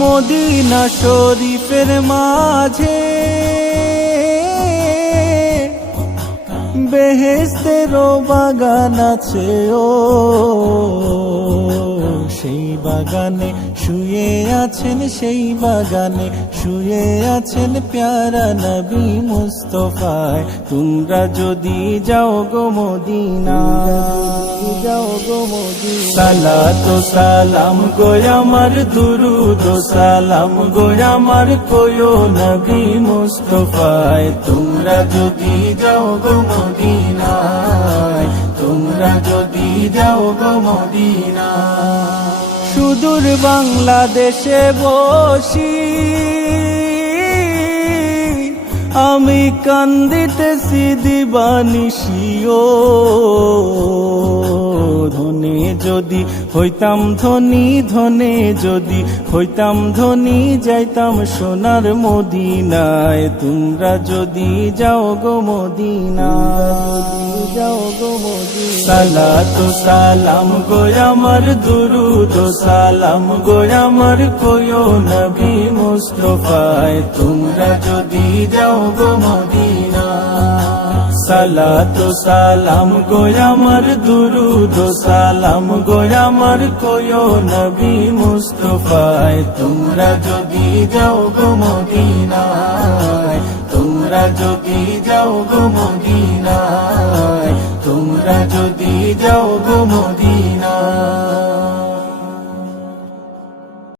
Medina শরীফের মাঝে বেহেস্তেরও বাগান আছে ও সেই বাগানে শুয়ে আছেন সেই বাগানে, শুয়ে আছেন প্যারা নবী মুস্তফায়। তোমরা যদি যাও গো মদিনা। যাও গো মদিনা সালাত সালাম গো আমার, দুরুদ সালাম গো আমার কোয়ো নবী মুস্তফায়। তোমরা যদি যাও গো মদিনায়, তোমরা যদি যাও গো মদিনা সুদূর বাংলাদেশে বসি। আমি কান্দিতে দিবানিসিও ধনে যদি হইতাম ধনী, ধনে যদি হইতাম ধনী, যাইতাম সোনার মদিনায়। তোমরা যদি যাও গো মদিনা যাও গো মদিনা সালাত সালাম গো আমার দুরুদ, সালাম গো আমার কোয়ো নবী মুস্তফায়। তোমরা যদি যাও গো মদিনা সালাত সালাম গো আমার দুরুদ, সালাম গো আমার কোয়ো নবী মুস্তফায়। তোমরা যদি যাও গো মদিনায়, তোমরা যদি যাও গো মদিনায়, তোমরা যদি যাও গো মদিনায়।